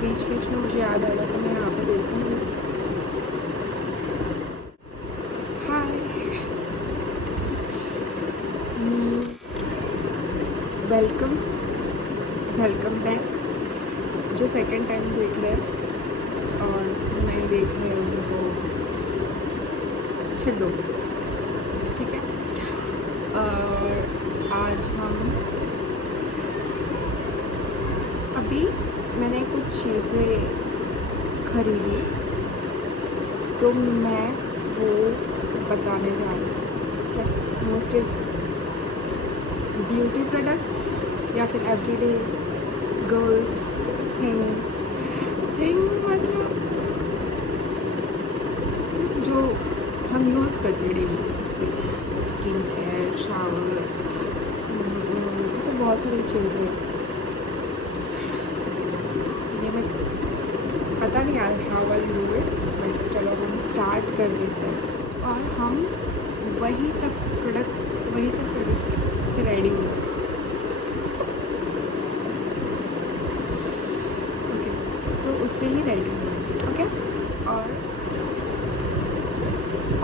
बीच बीच में मुझे याद आएगा तो मैं यहाँ पे देखूँगी। हाय, वेलकम बैक। जो सेकंड टाइम देख रहे हैं और नहीं देख रहे हैं उनको छोड़ो, ठीक है। और आज हम अभी मैंने कुछ चीज़ें खरीदी तो मैं वो बताने जा रही हूँ। मोस्टली ब्यूटी प्रोडक्ट्स या फिर एवरीडे गर्ल्स थिंग मतलब जो हम यूज़ करते हैं डेली बेसिस पे, स्किन केयर, शावर, जैसे बहुत सारी चीज़ें। ये मैं पता नहीं यार how I do it, but चलो हम स्टार्ट कर देते हैं। और हम वही सब प्रोडक्ट्स से रेडी हुए। ओके, तो उससे ही रेडी हुए। ओके, और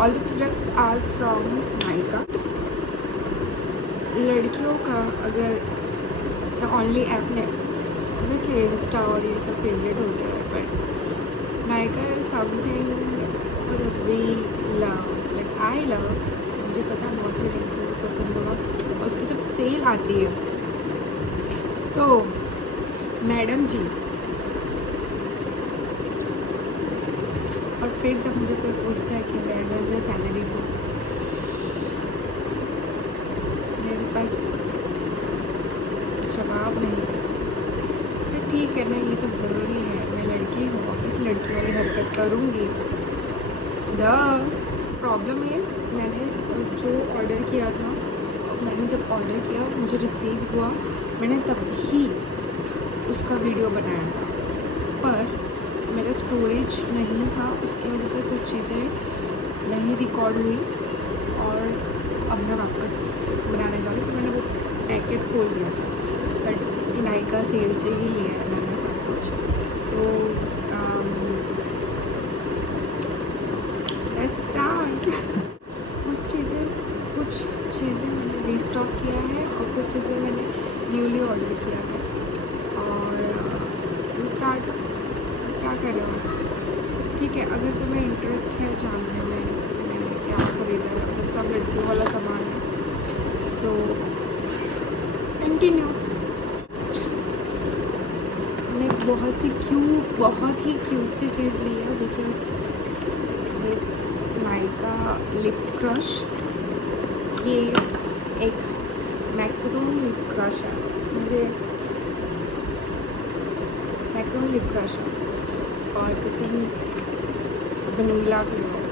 all the products are from Nykaa. लड़कियों का अगर द ओनली ऐप ने ऑब्वियसली इंस्टा और ये सब फेवरेट होते हैं, but Nykaa is something we love, like I love. मुझे पता है बहुत सारे लड़कियों को पसंद होगा। और उस पर जब सेल आती है तो मैडम जी, और फिर जब मुझे कोई पूछता है कि वेयर डज योर सैलरी गो, मेरे पास जवाब नहीं था। ठीक है ना, ये सब ज़रूरी है, मैं लड़की हूँ, ऑब्वियसली लड़की वाली हरकत करूँगी। द प्रॉब्लम इज़ मैंने जो ऑर्डर किया था, मैंने जब ऑर्डर किया मुझे रिसीव हुआ, मैंने तभी उसका वीडियो बनाया था, पर मेरा स्टोरेज नहीं था, उसकी वजह से कुछ चीज़ें नहीं रिकॉर्ड हुई और अब मैं वापस बनाने जा रही हूँ। तो मैंने वो पैकेट खोल दिया था, बट नायका सेल से ही लिया है मैंने सब कुछ। तो कुछ चीज़ें मैंने रीस्टॉक किया है और कुछ चीज़ें मैंने न्यूली ऑर्डर किया है। और स्टार्ट क्या करें, ठीक है। अगर तुम्हें इंटरेस्ट है जानने में मैंने क्या ख़रीदा है, मतलब सब लड़कियों वाला सामान है, तो कंटिन्यू। मैंने बहुत ही क्यूट सी चीज़ ली है, which is this Nykaa lip crush. ये एक मैक्रोन लिप क्रश है, मुझे मैक्रोन लिप क्रश है और इसे वनीला फ्लेवर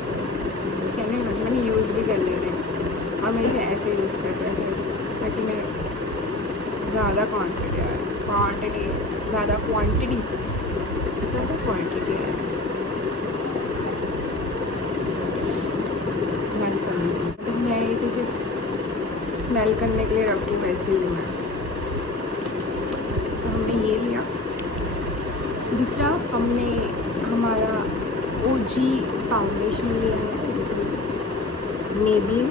कहने लगे। मैंने यूज़ भी कर ले रहे हैं और मैं इसे ऐसे यूज़ करती हूँ, ऐसे, ताकि मैं ज़्यादा क्वांटिटी है, ज़्यादा क्वांटिटी है। स्मेल अमेजिंग, तो मैं इसे सिर्फ स्मेल करने के लिए रखूँ वैसे ही मैं। तो हमने ये लिया। दूसरा हमने हमारा OG फाउंडेशन लिया है, दिस इज़ मेबलिन।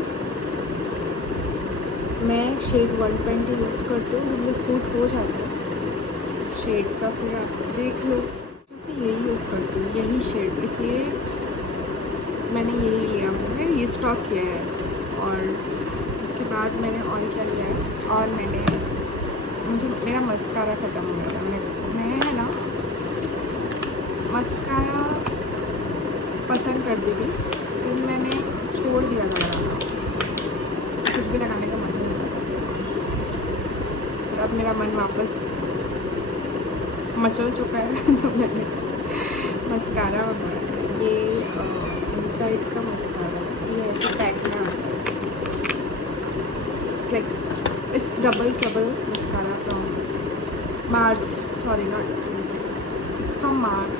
मैं शेड 120 यूज़ करती हूँ, जो मुझे सूट हो जाता है शेड का, फिर आप देख लो। जैसे यही यूज़ करती हूँ, यही शेड, इसलिए मैंने यही लिया, मैंने रीस्टॉक किया है। और उसके बाद मैंने और क्या लिया है, और मेरा मस्कारा ख़त्म हो गया था। मैं है ना मस्कारा पसंद करती थी, फिर मैंने छोड़ दिया था लगाना, कुछ भी लगाने का मन नहीं करता। और अब मेरा मन वापस मचल चुका है तो मैंने मस्कारा मंगवाया। ये इनसाइड का मस्कारा, ये ऐसे पैक में आता है, it's double trouble mascara from Mars, sorry not, it's from Mars.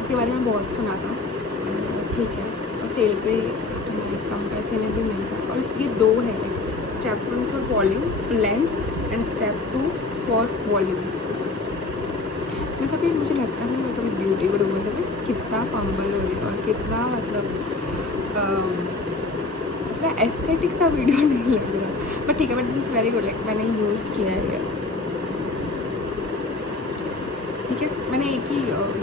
इसके बारे में बहुत सुना था, ठीक है। और सेल पे तुम्हें कम पैसे में भी मिलता है। और ये 2 है, step 1 for volume length and step 2 for volume. कभी मुझे लगता नहीं मैं कभी ब्यूटी गुरु में कभी कितना फंबल हो रही है और कितना मतलब इतना एस्थेटिक सा वीडियो नहीं लग रहा, बट ठीक है, but this is very good, like मैंने यूज़ किया है ये, ठीक है, मैंने एक ही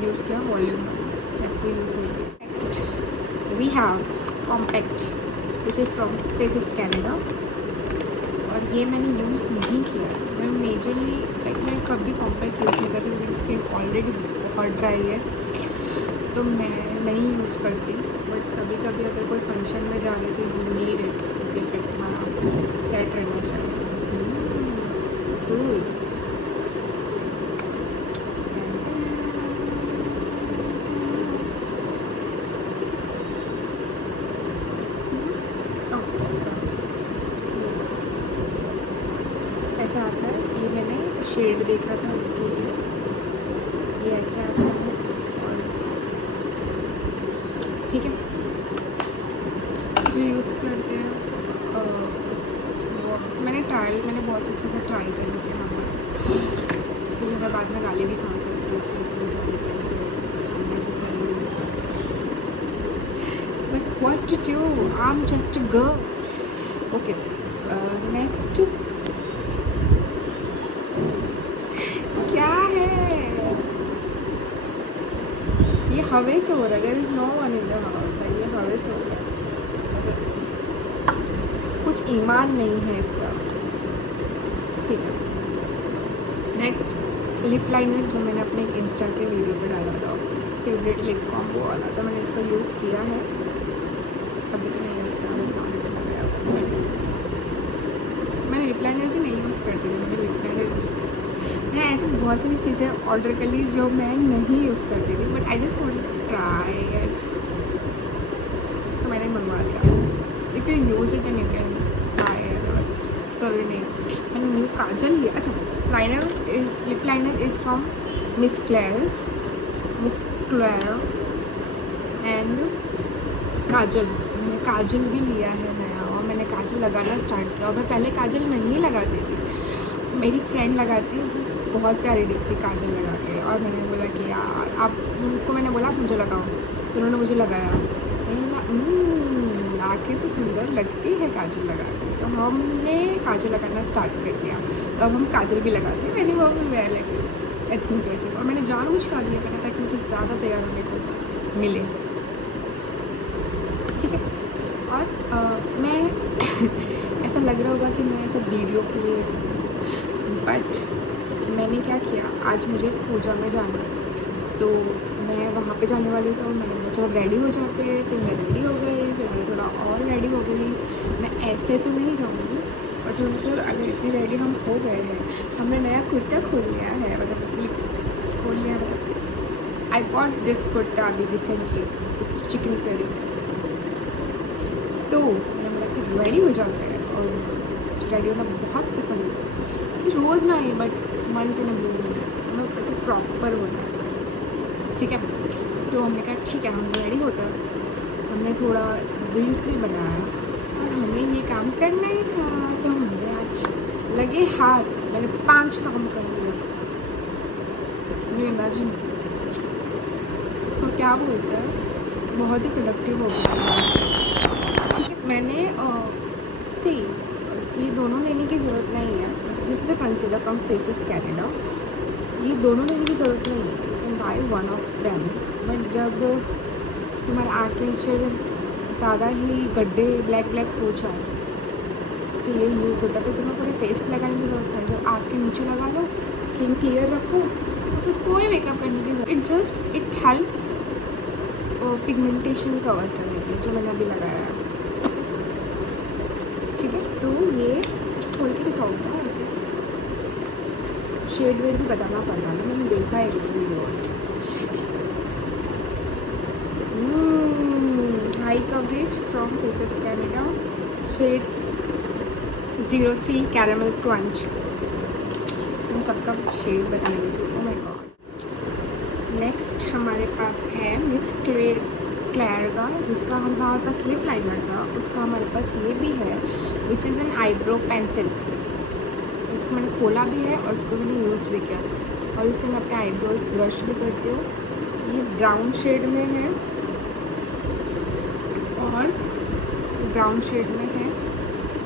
यूज़ किया, वॉल्यूम स्टेप को यूज़ नहीं किया। Next we have compact which is from Faces Canada, और ये मैंने यूज़ नहीं किया है। मैं मेजरली लाइक मैं कभी कॉम्पैक्ट यूज़ नहीं कर सकती, मेरी स्किन ऑलरेडी बहुत ड्राई है, तो मैं नहीं यूज़ करती, बट कभी कभी अगर कोई फंक्शन में जा रही तो यू नीड इट, क्योंकि तुम्हारा सेट रहना चाहिए। Cool. ऐसा आता है, ये मैंने शेड देखा था उसके लिए, ये ऐसे आता है, और ठीक है जो यूज़ करते हैं मैंने बहुत सी चीज़ें ट्राई करी थी वहाँ पर, इसके लिए मैं बाद में गाली भी खा सकती हूँ कि इतने सारे पैसे unnecessary, but what to do, I am just a girl. Okay, next क्या है ये, हवे से हो रहा है, there is no one in the house, ये हवे से हो रहा है, ऐसा कुछ ईमान नहीं है इसका, ठीक है। नेक्स्ट लिप लाइनर, जो मैंने अपने इंस्टा के वीडियो पे डाला था, फेवरेट लिप कॉम्बो वाला, तो मैंने इसका यूज़ किया है, अभी तो नहीं यूज़ किया, मैंने लिप लाइनर भी नहीं यूज़ करती थी, मैंने ऐसे बहुत सारी चीज़ें ऑर्डर कर ली जो मैं नहीं यूज़ करती थी, but I just want to try it, तो मैंने मंगवा लिया। If you use it and you can try it, sorry नहीं, मैंने न्यू काजल लिया। अच्छा, lip liner is from Miss Claire and kajal, मैंने काजल भी लिया है नया, और मैंने काजल लगाना स्टार्ट किया, और मैं पहले काजल नहीं लगाती थी, मेरी फ्रेंड लगाती, बहुत प्यारी दिखती काजल लगा के, और मैंने बोला कि यार आप उनको, मैंने बोला आप मुझे लगाओ, तो उन्होंने मुझे लगाया, आके तो सुंदर लगती है काजल लगा के, तो हमने काजल लगाना स्टार्ट कर दिया, तो अब हम काजल भी लगाते हैं, मैंने वो वेयर लाइक एथनिक, और मैंने जानबूझ काजल लगाना ताकि मुझे ज़्यादा तैयार होने को मिले, ठीक है। और मैं ऐसा लग रहा होगा कि मैं ऐसा वीडियो के लिए बट मैंने क्या किया, आज मुझे पूजा में जाना है, तो मैं वहाँ पे जाने वाली, तो मैंने बोला चलो रेडी हो जाते हैं, फिर मैं रेडी हो गई, फिर मैंने थोड़ा और रेडी हो गई, मैं ऐसे तो नहीं जाऊँगी, और जो सर अगर इतनी रेडी हम हो गए हैं, हमने नया कुर्ता खोल लिया है, मतलब आई बॉट दिस कुर्ता अभी रिसेंटली, इस चिकन करी, तो मैंने बोला कि रेडी हो जाते हैं, और रेडी होना बहुत पसंद है, रोज़ ना ही but once in a blue moon, मतलब ऐसे प्रॉपर होना है, ठीक है। तो हमने कहा ठीक है, हम रेडी होते हैं, हमने थोड़ा रील्स भी बनाया, और हमें ये काम करना ही था, तो हमने आज लगे हाथ, मैंने 5 काम कर लिया, इमेजिन उसको क्या बोलते हैं, बहुत ही प्रोडक्टिव हो गया, ठीक है। मैंने ये दोनों लेने की ज़रूरत नहीं है, this is a concealer from Faces Canada, ये दोनों लेने की ज़रूरत नहीं है, you can by one of them, but जब तुम्हारा आँखें ज़्यादा ही गड्ढे ब्लैक हो जाए तो ये यूज़ होता है, फिर तुम्हें पूरे फेस पर लगाने की ज़रूरत है, जब आँख के नीचे लगा लो, स्किन क्लियर रखो, तो फिर कोई मेकअप करने की ज़रूरत, इट हेल्प्स पिगमेंटेशन कवर करने के लिए, जो मैंने अभी लगाया है, ठीक है। तो ये खोल के दिखाऊंगा, ऐसे शेड वेड भी बताना पड़ता है, मैंने देखा है videos, high coverage from Faces Canada, shade 03 caramel crunch, मैं सबका शेड बताऊंगी, ओह माय गॉड। नेक्स्ट हमारे पास है मिस क्लेयर का, जिसका हमारे पास लिप लाइनर था, उसका हमारे पास ये भी है, which is an eyebrow pencil, इसको मैंने खोला भी है और इसको मैंने यूज़ भी किया, और इससे मैं अपने आईब्रोज ब्रश भी करती हूँ। ये ब्राउन शेड में है और ब्राउन शेड में है,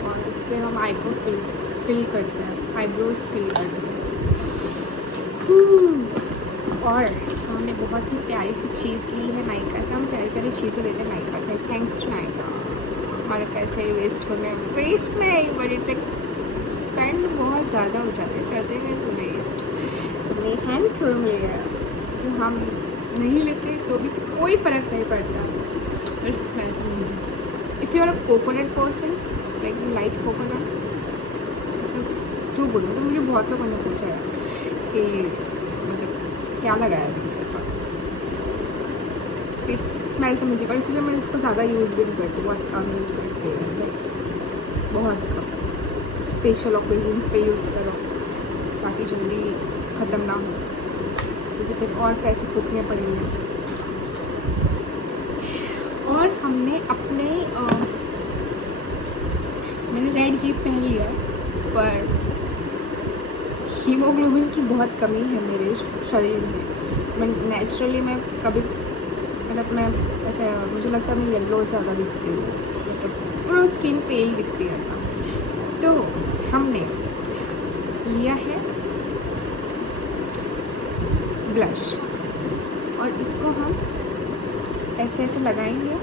और इससे हम आईब्रो फिल करते हैं, आईब्रोज फिल करते हैं। और हमने बहुत ही प्यारी सी चीज़ ली है नायका से। हम प्यारी प्यारी चीज़ें लेते हैं नायका से, थैंक्स टू नायका। हमारे पैसे वेस्ट होने, वेस्ट नहीं बट इट स्पेंड बहुत ज़्यादा हो जाते हैं, करते हुए वेस्ट। हमने हैंड क्रीम लिया है जो हम नहीं लेते तो भी कोई फ़र्क नहीं पड़ता। It smells amazing. If you are a coconut person, like you like coconut, this is too good. मतलब मुझे बहुत लोगों ने पूछा है कि मतलब क्या लगाया है ऐसा। इट स्मेल्स अमेजिंग, और इसलिए मैं इसको ज़्यादा यूज़ भी नहीं करती, बहुत कम यूज़ करती हूँ, लाइक बहुत कम। स्पेशल ओकेजन्स पे यूज़ करो ताकि जल्दी ख़त्म ना हो, क्योंकि फिर और पैसे फूकने पड़ेंगे। और हमने अपने मैंने रेड केप पहन लिया है, पर हीमोग्लोबिन की बहुत कमी है मेरे शरीर में। मैं नेचुरली मैं कभी मतलब मैं ऐसा, मुझे लगता है मैं येलो ज़्यादा दिखती हूँ, मतलब पूरा स्किन पेल दिखती है ऐसा। तो हमने लिया है ब्लश, और इसको हम ऐसे ऐसे लगाएंगे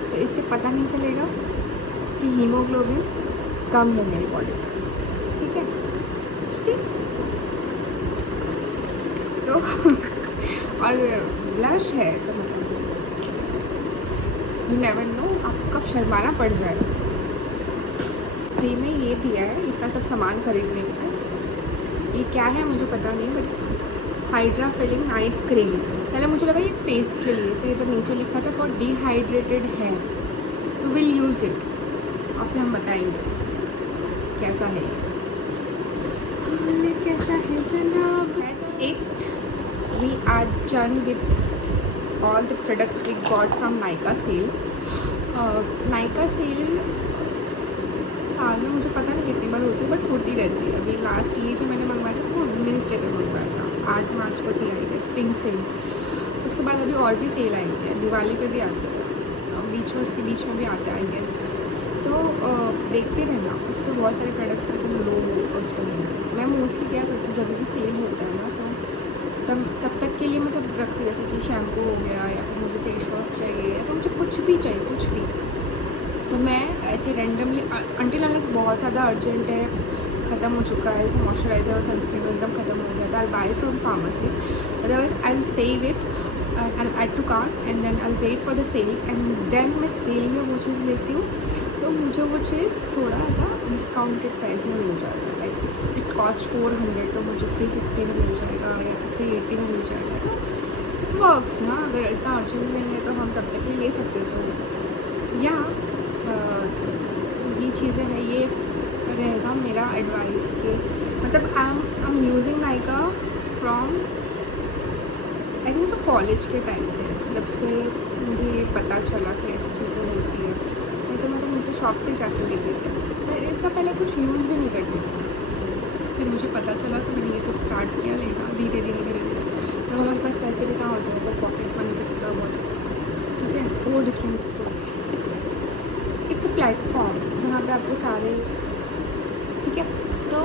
तो इससे पता नहीं चलेगा कि हीमोग्लोबिन कम है मेरी बॉडी में, ठीक है। सी तो और ब्लश है तो मतलब यू नेवर नो, आपको कब शर्माना पड़ जाएगा। फ्री में ये दिया है इतना सब सामान खरीदने का। ये क्या है मुझे पता नहीं, but it's hydra filling night cream. पहले मुझे लगा ये फेस के लिए, फिर इधर नीचे लिखा था फॉर डिहाइड्रेटेड है, तो विल यूज़ इट, और फिर हम बताएंगे कैसा है ये कैसा है जनाब। That's it, we are done with all the products we got from Nykaa sale. Nykaa sale साल में मुझे पता नहीं कितनी बार होती है, बट होती रहती है। अभी लास्ट ये जो मैंने मंगवाया था वो वुमेंस डे पे मंगवाया था, 8 मार्च को थी आई गेस, पिंक सेल। उसके बाद अभी और भी सेल आएंगे, दिवाली पे भी आते हैं, बीच में उसके बीच में भी आते हैं आई गेस। तो देखते रहना, उस पर बहुत सारे प्रोडक्ट्स ऐसे लो उस पर मिलते हैं। मैं मोस्टली क्या करती हूँ, जब भी सेल होता है ना तो तब तक के लिए मैं सब रखती हूँ, जैसे कि शैम्पू हो गया, या फिर मुझे फेस वॉश चाहिए, या फिर मुझे कुछ भी चाहिए, कुछ भी। तो मैं ऐसे रैंडमली अंटिल अनलेस बहुत ज़्यादा अर्जेंट है, ख़त्म हो चुका है, जैसे मॉइस्चराइज़र और सनस्क्रीन एकदम ख़त्म हो गया था, I buy from pharmacy, otherwise I will save it and add to cart and then I will wait for the sale, and then मैं सेल में वो चीज़ लेती हूँ तो मुझे वो चीज़ थोड़ा सा डिस्काउंटेड प्राइस में मिल जाता है। लाइक इट कॉस्ट 400 तो मुझे 350 में मिल जाएगा, या 380 में मिल जाएगा। तो वर्क्स ना, अगर इतना अर्जेंट नहीं है तो हम तब तक ही ले सकते हैं। तो या तो ये चीज़ें हैं, ये रहेगा मेरा एडवाइस के, मतलब I am using Nykaa from I think so college के टाइम से, जब से मुझे ये पता चला कि ऐसी चीज़ें होती है। नहीं तो मैं तो नीचे शॉप से जाकर लेती थी, मैं इतना पहले कुछ यूज़ भी नहीं करती थी। फिर मुझे पता चला तो मैंने ये सब स्टार्ट किया लेना, धीरे धीरे धीरे धीरे। तब हमारे पास पैसे भी कहाँ होते हैं, वो पॉकेट मनी से थोड़ा बहुत, ठीक है, वो different story. It's a platform जहाँ पे आपको सारे, ठीक है, तो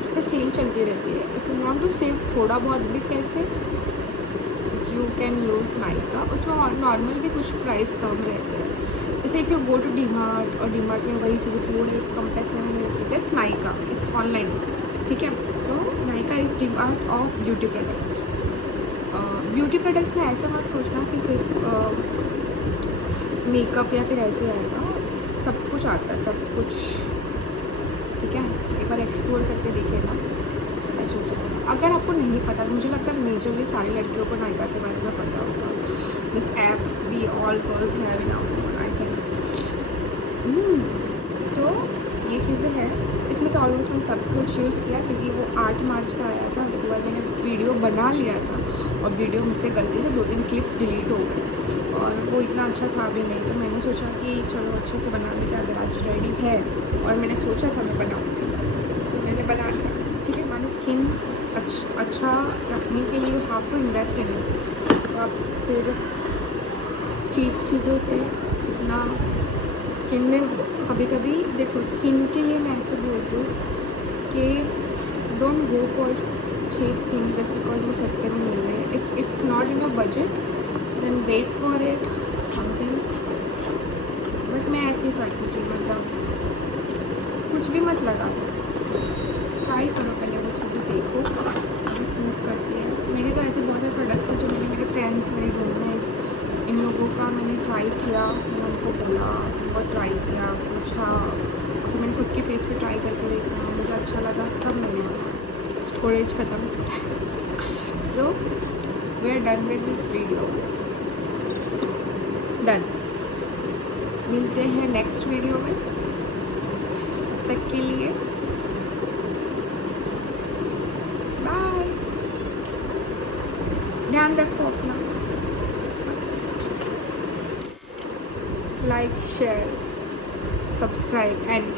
उस पर सेल चलती रहती है। If you want to save थोड़ा बहुत भी पैसे, यू कैन यूज़ नायका। उसमें नॉर्मल भी कुछ प्राइस कम रहते हैं, जैसे if you go to DMart, और डी मार्ट में वही चीज़ें थोड़ी कम पैसे में मिलती है, दैट्स नायका, इट्स ऑनलाइन, ठीक है। तो Nykaa is D mart of beauty products. Beauty products में ऐसा मत सोचना कि सिर्फ मेकअप या फिर ऐसे आएगा, सब कुछ आता है, सब कुछ, ठीक है। एक बार एक्सप्लोर करके देखिएगा, पता चल जाएगा। अगर आपको नहीं पता, मुझे लगता है मेजरली सारी लड़कियों को नायका के बारे में पता होगा। This app we all girls have in our phone, I think. तो ये चीज़ें हैं, इसमें से ऑलमोस्ट मैंने सब कुछ यूज़ किया, क्योंकि वो 8 मार्च का आया था। उसके बाद मैंने वीडियो बना लिया था, और वीडियो मुझसे गलती से 2-3 क्लिप्स डिलीट हो गए, और वो इतना अच्छा था भी नहीं। तो मैंने सोचा कि चलो अच्छे से बना लेते, अगर आज रेडी है, और मैंने सोचा था मैं बनाऊँगी, तो मैंने बना लिया, ठीक है। तुम्हारी स्किन अच्छा रखने के लिए you have to invest in it. तो आप फिर चीप चीज़ों से इतना स्किन में कभी कभी देखो, स्किन के लिए मैं ऐसे बोलती हूँ कि don't go for cheap things just because वो सस्ते में मिल रहे हैं। If it's not in your budget then wait for it something. But मैं ऐसे ही करती थी, मतलब कुछ भी मत लगा, ट्राई करो पहले, वो चीज़ें देखो अगर सूट करती है। मेरे तो ऐसे बहुत सारे प्रोडक्ट्स हैं जो मैंने मेरे फ्रेंड्स मेरे रूममेट इन लोगों का मैंने ट्राई किया, मैंने उनको बोला, बहुत ट्राई किया, पूछा, फिर मैंने खुद के फेस पे ट्राई करके देखा, मुझे अच्छा लगा, तब मैंने स्टोरेज ख़त्म। So we are done with this video, done. मिलते हैं नेक्स्ट वीडियो में, तब तक के लिए बाय। ध्यान रखो अपना, लाइक शेयर सब्सक्राइब एंड